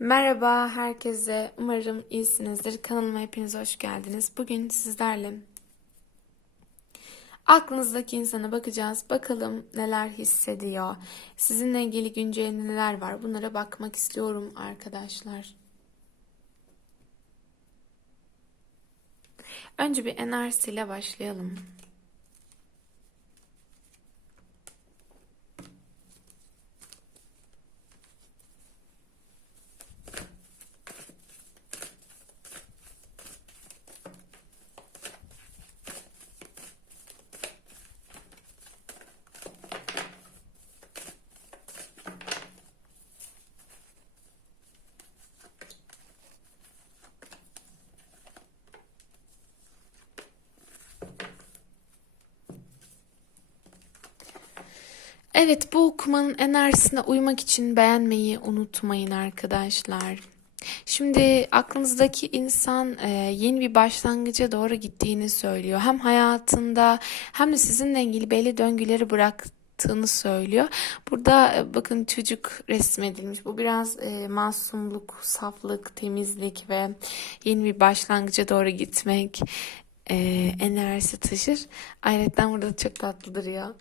Merhaba herkese. Umarım iyisinizdir. Kanalıma hepiniz hoş geldiniz. Bugün sizlerle aklınızdaki insana bakacağız. Bakalım neler hissediyor. Sizinle ilgili güncel neler var. Bunlara bakmak istiyorum arkadaşlar. Önce bir enerjisiyle başlayalım. Evet, bu okumanın enerjisine uymak için beğenmeyi unutmayın arkadaşlar. Şimdi aklınızdaki insan e, yeni bir başlangıca doğru gittiğini söylüyor. Hem hayatında hem de sizinle ilgili belli döngüleri bıraktığını söylüyor. Burada e, bakın çocuk resmedilmiş. Bu biraz e, masumluk, saflık, temizlik ve yeni bir başlangıca doğru gitmek e, enerjisi taşır. Ayrıca burada çok tatlıdır ya.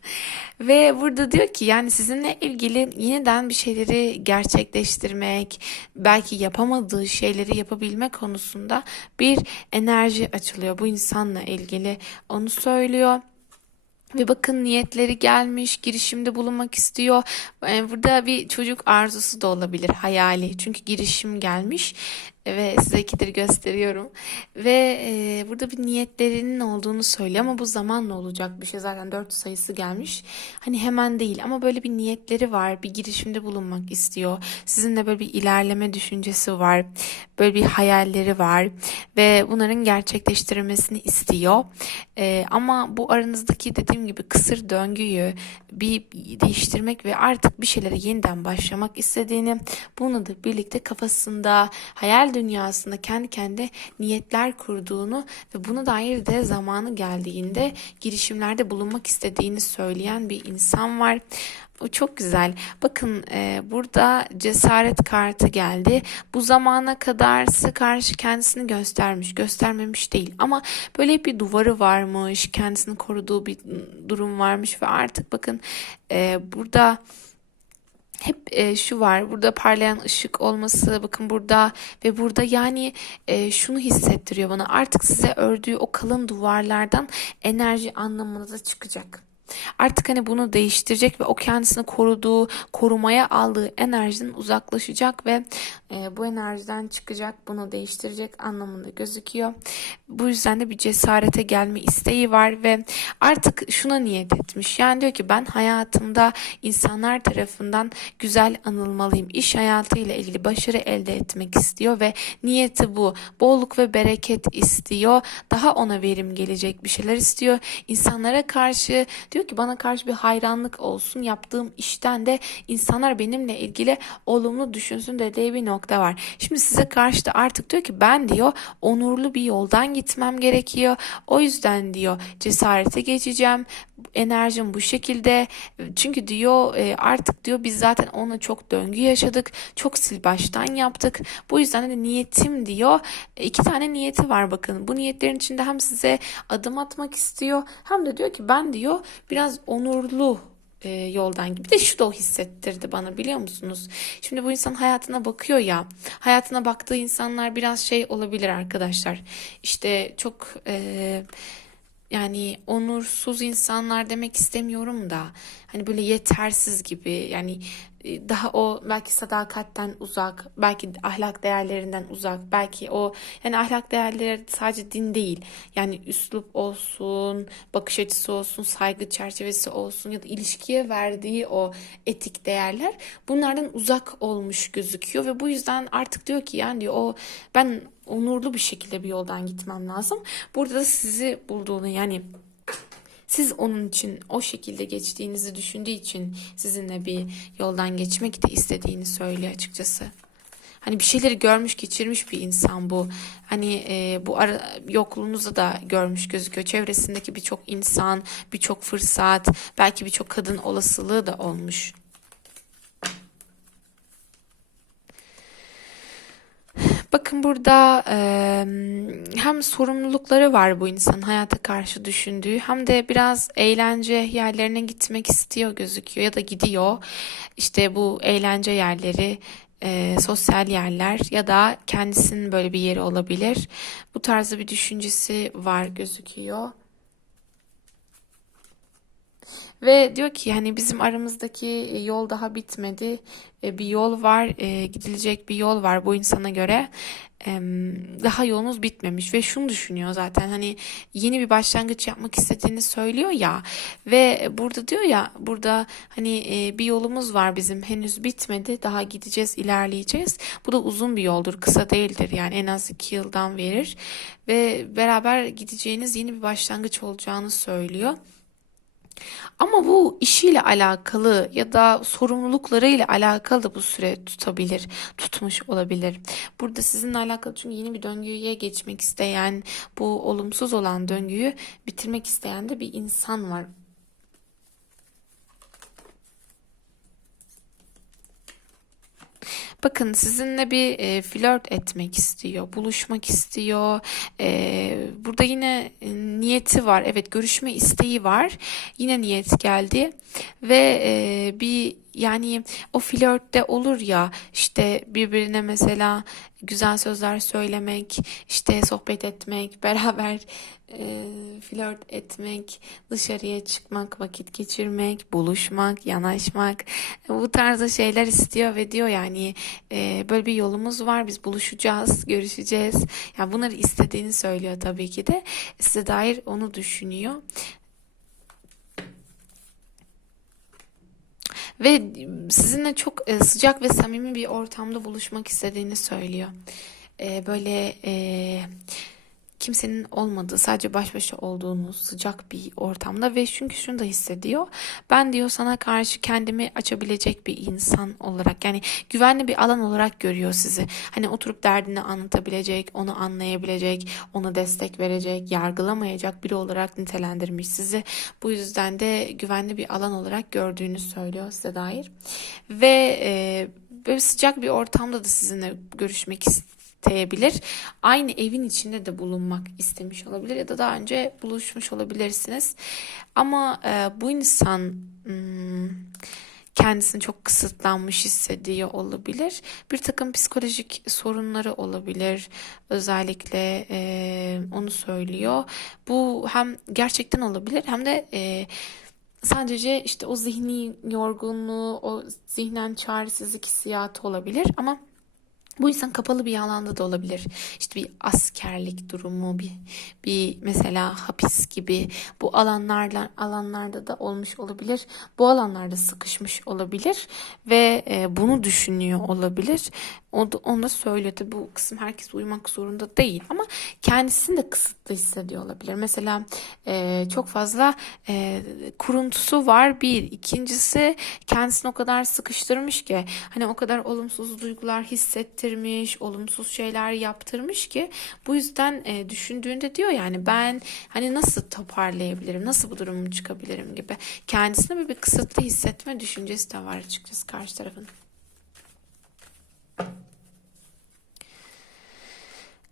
Ve burada diyor ki yani sizinle ilgili yeniden bir şeyleri gerçekleştirmek, belki yapamadığı şeyleri yapabilme konusunda bir enerji açılıyor. Bu insanla ilgili onu söylüyor. Ve bakın niyetleri gelmiş, girişimde bulunmak istiyor. Ee, Burada bir çocuk arzusu da olabilir, hayali. Çünkü girişim gelmiş ve size ikidir gösteriyorum. Ve e, burada bir niyetlerinin olduğunu söylüyor ama bu zamanla olacak bir şey. Zaten dört sayısı gelmiş. Hani hemen değil ama böyle bir niyetleri var. Bir girişimde bulunmak istiyor. Sizinle böyle bir ilerleme düşüncesi var. Böyle bir hayalleri var ve bunların gerçekleştirilmesini istiyor. Ee, ama bu aranızdaki dediğim gibi kısır döngüyü bir değiştirmek ve artık bir şeylere yeniden başlamak istediğini, bunu da birlikte kafasında, hayal dünyasında kendi kendine niyetler kurduğunu ve buna dair de zamanı geldiğinde girişimlerde bulunmak istediğini söyleyen bir insan var. O çok güzel. Bakın e, burada cesaret kartı geldi. Bu zamana kadar size karşı kendisini göstermiş, göstermemiş değil. Ama böyle bir duvarı varmış, kendisini koruduğu bir durum varmış ve artık bakın e, burada hep e, şu var burada parlayan ışık olması bakın burada ve burada yani e, şunu hissettiriyor bana artık size ördüğü o kalın duvarlardan enerji anlamınıza çıkacak. Artık hani bunu değiştirecek ve o kendisini koruduğu, korumaya aldığı enerjiden uzaklaşacak ve e, bu enerjiden çıkacak, bunu değiştirecek anlamında gözüküyor. Bu yüzden de bir cesarete gelme isteği var ve artık şuna niyet etmiş. Yani diyor ki ben hayatımda insanlar tarafından güzel anılmalıyım. İş hayatıyla ilgili başarı elde etmek istiyor ve niyeti bu. Bolluk ve bereket istiyor. Daha ona verim gelecek bir şeyler istiyor. İnsanlara karşı diyor ki bana karşı bir hayranlık olsun. Yaptığım işten de insanlar benimle ilgili olumlu düşünsün dediği bir nokta var. Şimdi size karşı da artık diyor ki ben diyor onurlu bir yoldan gitmem gerekiyor. O yüzden diyor cesarete geçeceğim. Enerjim bu şekilde. Çünkü diyor e, artık diyor biz zaten onunla çok döngü yaşadık. Çok sil baştan yaptık. Bu yüzden de niyetim diyor. İki tane niyeti var bakın. Bu niyetlerin içinde hem size adım atmak istiyor hem de diyor ki ben diyor biraz onurlu e, yoldan gibi. De şu da o hissettirdi bana biliyor musunuz? Şimdi bu insan hayatına bakıyor ya. Hayatına baktığı insanlar biraz şey olabilir arkadaşlar. İşte çok e, yani onursuz insanlar demek istemiyorum da hani böyle yetersiz gibi yani e, daha o belki sadakatten uzak, belki ahlak değerlerinden uzak, belki o yani ahlak değerleri sadece din değil. Yani üslup olsun, bakış açısı olsun, saygı çerçevesi olsun ya da ilişkiye verdiği o etik değerler bunlardan uzak olmuş gözüküyor ve bu yüzden artık diyor ki yani diyor o ben onurlu bir şekilde bir yoldan gitmem lazım. Burada da sizi bulduğunu yani siz onun için o şekilde geçtiğinizi düşündüğü için sizinle bir yoldan geçmek de istediğini söylüyor açıkçası. Hani bir şeyleri görmüş geçirmiş bir insan bu. Hani e, bu ara, yokluğunuzu da görmüş gözüküyor. Çevresindeki birçok insan, birçok fırsat, belki birçok kadın olasılığı da olmuş. Bakın burada e, hem sorumlulukları var bu insanın hayata karşı düşündüğü hem de biraz eğlence yerlerine gitmek istiyor gözüküyor ya da gidiyor. İşte bu eğlence yerleri e, sosyal yerler ya da kendisinin böyle bir yeri olabilir. Bu tarzda bir düşüncesi var gözüküyor. Ve diyor ki hani bizim aramızdaki e, yol daha bitmedi. E, Bir yol var, e, gidilecek bir yol var bu insana göre. Daha yolunuz bitmemiş ve şunu düşünüyor zaten hani yeni bir başlangıç yapmak istediğini söylüyor ya ve burada diyor ya burada hani bir yolumuz var bizim henüz bitmedi daha gideceğiz ilerleyeceğiz bu da uzun bir yoldur kısa değildir yani en az iki yıldan verir ve beraber gideceğiniz yeni bir başlangıç olacağını söylüyor. Ama bu işiyle alakalı ya da sorumluluklarıyla alakalı da bu süre tutabilir, tutmuş olabilir. Burada sizinle alakalı çünkü yeni bir döngüye geçmek isteyen, bu olumsuz olan döngüyü bitirmek isteyen de bir insan var. Bakın sizinle bir e, flört etmek istiyor, buluşmak istiyor. E, burada yine e, niyeti var. Evet, görüşme isteği var. Yine niyet geldi ve e, bir yani o flörtte olur ya işte birbirine mesela güzel sözler söylemek, işte sohbet etmek, beraber e, flört etmek, dışarıya çıkmak, vakit geçirmek, buluşmak, yanaşmak bu tarzda şeyler istiyor ve diyor yani e, böyle bir yolumuz var biz buluşacağız, görüşeceğiz. Yani bunları istediğini söylüyor tabii ki de size dair onu düşünüyor. Ve sizinle çok e, sıcak ve samimi bir ortamda buluşmak istediğini söylüyor. E, böyle e, kimsenin olmadığı, sadece baş başa olduğunuz sıcak bir ortamda ve çünkü şunu da hissediyor. Ben diyor sana karşı kendimi açabilecek bir insan olarak yani güvenli bir alan olarak görüyor sizi. Hani oturup derdini anlatabilecek, onu anlayabilecek, ona destek verecek, yargılamayacak biri olarak nitelendirmiş sizi. Bu yüzden de güvenli bir alan olarak gördüğünü söylüyor size dair. Ve e, böyle sıcak bir ortamda da sizinle görüşmek istiyor isteyebilir. Aynı evin içinde de bulunmak istemiş olabilir ya da daha önce buluşmuş olabilirsiniz. Ama e, bu insan hmm, kendisini çok kısıtlanmış hissediyor olabilir. Bir takım psikolojik sorunları olabilir. Özellikle e, onu söylüyor. Bu hem gerçekten olabilir hem de e, sadece işte o zihni yorgunluğu, o zihnen çaresizlik hissiyatı olabilir ama bu insan kapalı bir alanda da olabilir. İşte bir askerlik durumu, bir, bir mesela hapis gibi bu alanlarla alanlarda da olmuş olabilir. Bu alanlarda sıkışmış olabilir ve e, bunu düşünüyor olabilir. O da, onu da. Tabii bu kısım herkes uyumak zorunda değil ama kendisini de kısıtlı hissediyor olabilir. Mesela e, çok fazla e, kuruntusu var bir. İkincisi kendisini o kadar sıkıştırmış ki hani o kadar olumsuz duygular hissettirmiş, olumsuz şeyler yaptırmış ki bu yüzden e, düşündüğünde diyor yani ben hani nasıl toparlayabilirim, nasıl bu durumu çıkabilirim gibi. Kendisine bir, bir kısıtlı hissetme düşüncesi de var açıkçası karşı tarafın.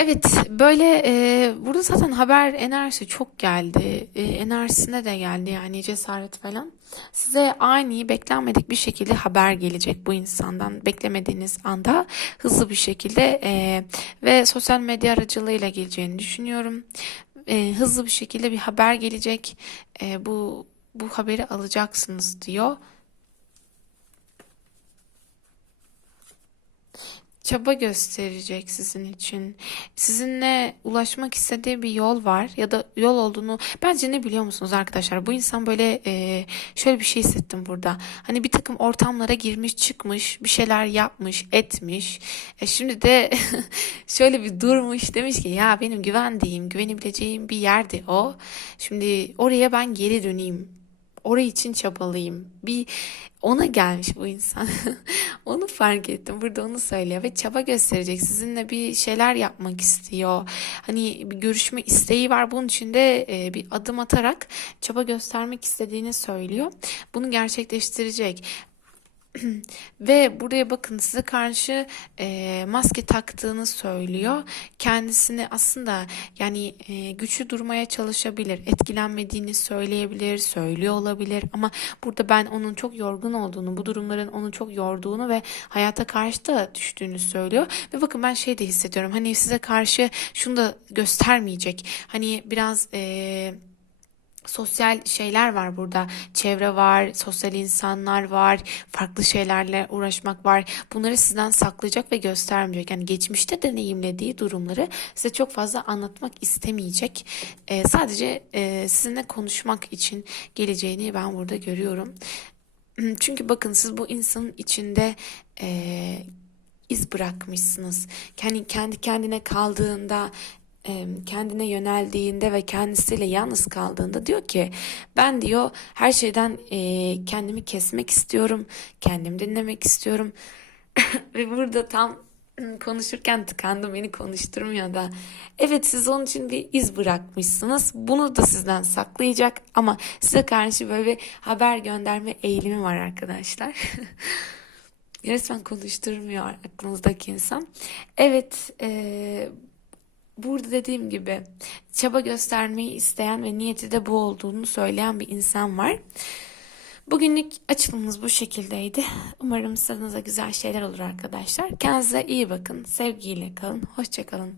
Evet böyle e, burada zaten haber enerjisi çok geldi. E, enerjisine de geldi yani cesaret falan. Size ani beklenmedik bir şekilde haber gelecek bu insandan beklemediğiniz anda hızlı bir şekilde e, ve sosyal medya aracılığıyla geleceğini düşünüyorum. E, hızlı bir şekilde bir haber gelecek. E, bu bu haberi alacaksınız diyor. Çaba gösterecek sizin için. Sizinle ulaşmak istediği bir yol var ya da yol olduğunu bence ne biliyor musunuz arkadaşlar? Bu insan böyle e, şöyle bir şey hissettim burada. Hani bir takım ortamlara girmiş, çıkmış, bir şeyler yapmış, etmiş. E, şimdi de şöyle bir durmuş demiş ki ya benim güvendiğim, güvenebileceğim bir yerdi o. Şimdi oraya ben geri döneyim. Oraya için çabalayayım. Bir ona gelmiş bu insan. Onu fark ettim. Burada onu söylüyor ve çaba gösterecek. Sizinle bir şeyler yapmak istiyor. Hani bir görüşme isteği var. Bunun için de e, bir adım atarak çaba göstermek istediğini söylüyor. Bunu gerçekleştirecek. Ve buraya bakın size karşı e, maske taktığını söylüyor. Kendisini aslında yani e, güçlü durmaya çalışabilir. Etkilenmediğini söyleyebilir, söylüyor olabilir. Ama burada ben onun çok yorgun olduğunu, bu durumların onu çok yorduğunu ve hayata karşı da düştüğünü söylüyor. Ve bakın ben şey de hissediyorum. Hani size karşı şunu da göstermeyecek. Hani biraz... E, sosyal şeyler var burada. Çevre var, sosyal insanlar var, farklı şeylerle uğraşmak var. Bunları sizden saklayacak ve göstermeyecek. Yani geçmişte deneyimlediği durumları size çok fazla anlatmak istemeyecek. Ee, sadece e, sizinle konuşmak için geleceğini ben burada görüyorum. Çünkü bakın siz bu insanın içinde e, iz bırakmışsınız. Kendi kendi kendine kaldığında, kendine yöneldiğinde ve kendisiyle yalnız kaldığında diyor ki ben diyor her şeyden e, kendimi kesmek istiyorum, kendimi dinlemek istiyorum ve burada tam konuşurken tıkandım beni konuşturmuyor da. Evet siz onun için bir iz bırakmışsınız. Bunu da sizden saklayacak ama size karşı böyle bir haber gönderme eğilimi var arkadaşlar. Resmen konuşturmuyor aklınızdaki insan. Evet, e, burada dediğim gibi çaba göstermeyi isteyen ve niyeti de bu olduğunu söyleyen bir insan var. Bugünlük açılımımız bu şekildeydi. Umarım sana güzel şeyler olur arkadaşlar. Kendinize iyi bakın. Sevgiyle kalın. Hoşça kalın.